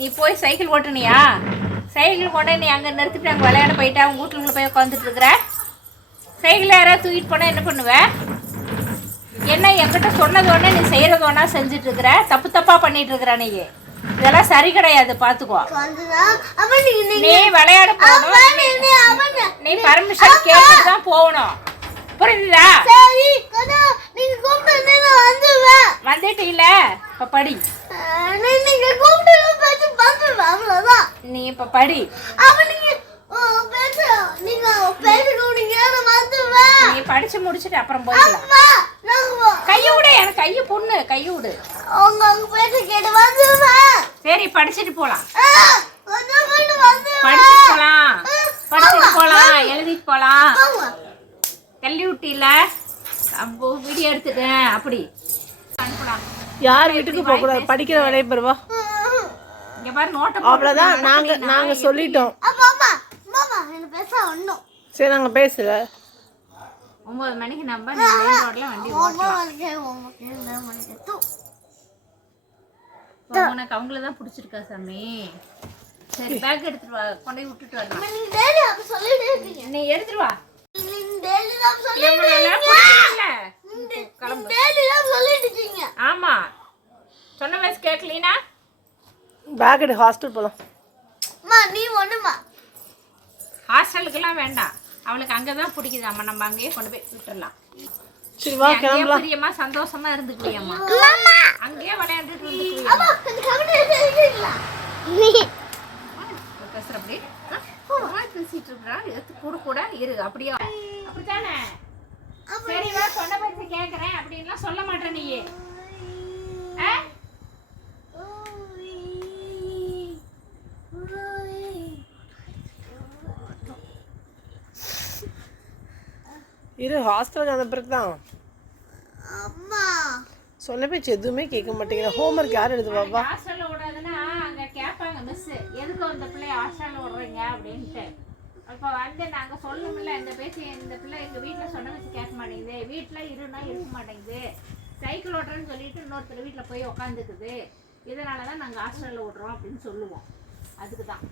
நீ போய் cycle ஓட்டுனியா? Cycle கொண்டே நீ அங்கே நிறுத்திட்டு அங்கே விளையாட போயிட்டா அவங்க வீட்டுக்குள்ளே போய் உட்காந்துட்டு இருக்கிற. சைக்கிள் யாராவது தூக்கிட்டு போனால் என்ன பண்ணுவேன்? என்ன என்கிட்ட சொன்னது ஒன்று நீ செய்கிறது ஒன்றா செஞ்சிட்ருக்கிற. தப்பு தப்பாக பண்ணிகிட்ருக்கிற. நீ இதெல்லாம் சரி கிடையாது, பார்த்துக்கோ. நீ விளையாட போகணும், நீ பர்மிஷன் கேட்டுட்டு தான் போகணும், புரியுதா? வந்துட்டீல, இப்போ படி. நீ இப்போ படி. நீ படிச்சு முடிச்சுட்டு அப்புறம் போயிடலாம். கையை விடு, எனக்கு கையை பொண்ணு, கையை விடு. சரி படிச்சுட்டு போலாம், படிச்சுட்டு போலாம், படிச்சுட்டு போலாம், எழுதிட்டு போலாம். தள்ளி விட்டில வீடியோ எடுத்துட்டேன். அப்படி அனுப்பலாம். யார் வீட்டுக்கு போக கூடாது, படிக்கிற வேலையை பெறுவா. இங்க பாரு நோட்டை. அவ்வளவுதான், நாங்க சொல்லிட்டோம். சரி நாங்க பேசல. 9 மணிக்கு நம்ம மெயின் ரோட்ல வண்டி ஓட்டலாம். உனக்கு அவங்கள தான் பிடிச்சிருக்கா சாமி? சரி பேக் எடுத்துட்டு வா, கொண்டு போய் விட்டுட்டு வரலாம். நீ எடுத்துட்டு வா. ஆமா சொன்ன வயசு கேட்கலீனா பேக் எடு, ஹாஸ்டல் போலாம். நீ ஒண்ணுமா ஹாஸ்டலுக்குலாம் வேண்டாம், அவளுக்கு அங்கதான் பிடிக்குதாம்மா. நம்ம அங்கேயே கொண்டு போய் விட்டுறலாம். சரி வா கிளம்பலாம். பிரியமா சந்தோஷமா இருந்துக்கலையாம்மா, அங்கேயே விளையாண்டுட்டு இருந்துக்கலையா? பேசுற அப்படி பேசிட்டு இருக்கா, எடுத்து கூட கூட இரு. அப்படியே அப்படித்தானே? சரி வா, சொன்ன பேச்சு கேட்கறேன் அப்படின்லாம் சொல்ல மாட்டேன் நீ. இரு, ஹாஸ்டலுக்கு அந்த பிறகு தான் அம்மா சொன்ன பேச்சு எதுவுமே கேட்க மாட்டேங்கிற. ஹோம்ஒர்க் யார் எடுத்து பாப்பா? ஹாஸ்டல்ல விடாதுன்னா அங்க கேட்பாங்க மிஸ், எதுக்கு அந்த பிள்ளைய ஹாஸ்டல்ல விடுறீங்க அப்படின்ட்டு. அப்போ வந்து நாங்க சொல்லணும்ல, இந்த பேச்சு இந்த பிள்ளை எங்க வீட்டுல சொன்ன பேச்சு கேட்க மாட்டேங்குது, வீட்டுல இருன்னா இருக்க மாட்டேங்குது, சைக்கிள் ஓட்டுறேன்னு சொல்லிட்டு இன்னொருத்தர் வீட்டுல போய் உக்காந்துக்குது, இதனாலதான் நாங்க ஹாஸ்டல்ல விடுறோம் அப்படின்னு சொல்லுவோம். அதுக்குதான்.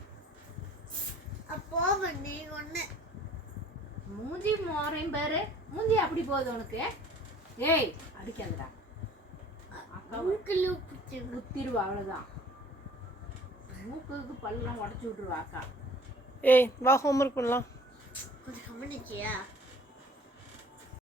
அப்போ நீ ஒண்ணு மூஞ்சி மோரையும் பேரு மூஞ்சி அப்படி போகுது உனக்கு. ஏய் அடிக்காதடா, குத்திருவா. அவ்வளவுதான், மூக்குக்கு பல்லாம் உடச்சு விட்டுருவா அக்கா. ஏய் வா ஹோம்ஒர்க் பண்ணலாம். கொஞ்சம் கவனிச்சியா?